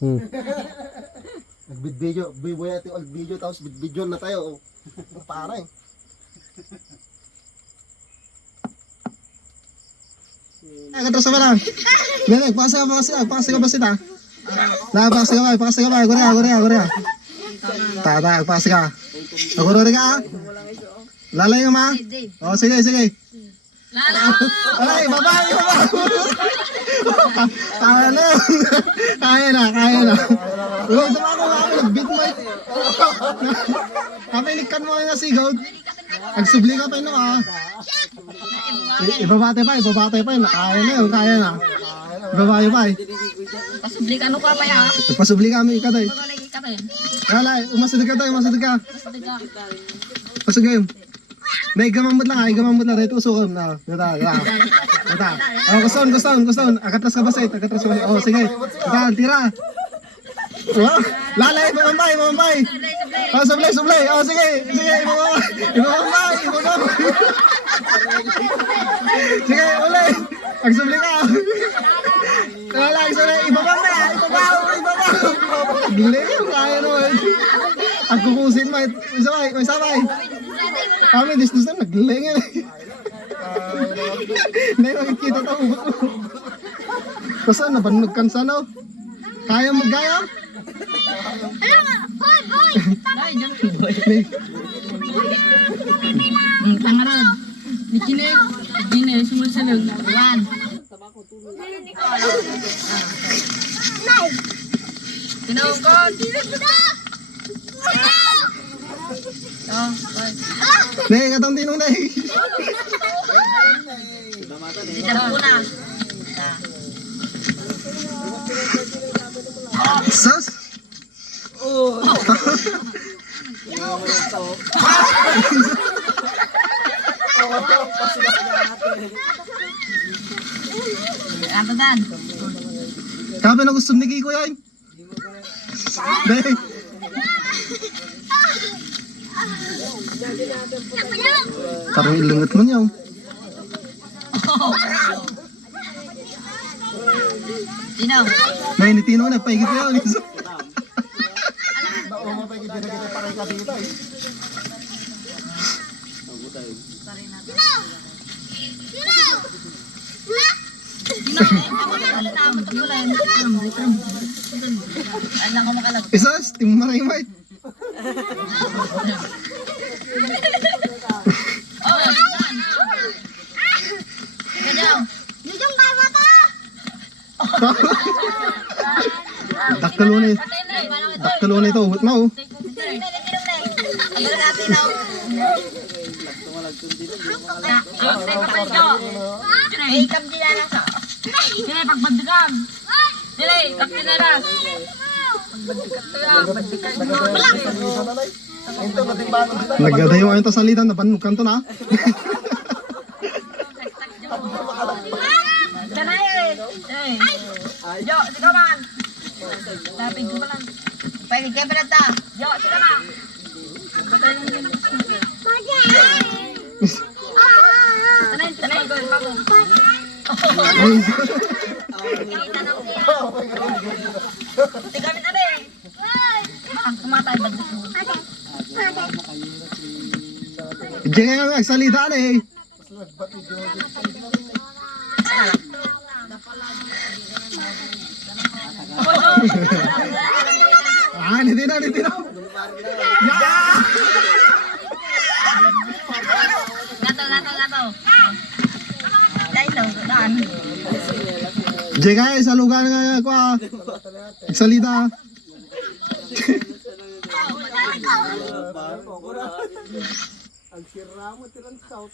Nag-video, biboy natin old video, tapos video na tayo. Para eh. Katras ka ba lang? Bebe, pakasa ka ba sita? Pakasa ka ba? Gorea. Tata, pakasa ka. Agurori ka? Lalay ka ma? O, sige. Ay, babae. Kaya na. Uy, tama ko nag-beat mo eh. Kapilikan mo nga sigaw. Nagsubli ka pa yun Ibabate pa. Kaya na. Ibabate pa eh. Pasubli ka pa ya. Pasubli kami ikatay. Lalay, umasad ka. Pasugay. May gamambot lang. Dito usukam na. Data. Oh, gusto. Akatras ka ba sa Oh, sige. Tira. Oh, lalay, mamambay. Oh, sublay. Oh, sige. Ibabambay. Sige, ulit. Pagsubli ka. Lalay, ibabambay. Gili, kaya naman. Ang kukusin mo. May sabay. Kami, distus na, naglingan eh. Hindi, makikita ito, ubot mo. Kasi nabanog kan sa no? Kaya mag-gaya? Tangarad. Dikine, sumusunod. One. Tinawagod. Nay, katong tinong nay. Dito muna. Sus? Ano dan? Kabe na gusto ni Kiko yan. Nay. Parang ilungot mo niya. Tinaw. May nitino na, paigit ko yun. Nauma pa yung ginagita parang kabita eh. Isas, timaray may. Daktalo na ito, ubot mo. Sini pagbandikam. Sini kapinaras. Nagadayo ang ito salitan, napanog kanto na. Yo, sige man. Lapig ko lang. Pwede kayo pa na. Yo, sige na. Tanay, bago. Tigamin na rin. Ang tumatay, bagdis mo. Diyan nga nga, salitan eh. Hindi na. Gato. Dahil daan. Diyan nga, sa lugar nga ako salita. Ang sira mo tirang scout.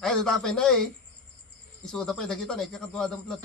Ay, tatapin na eh. Isuda pa yung nakita na, kakatuwa ng plato.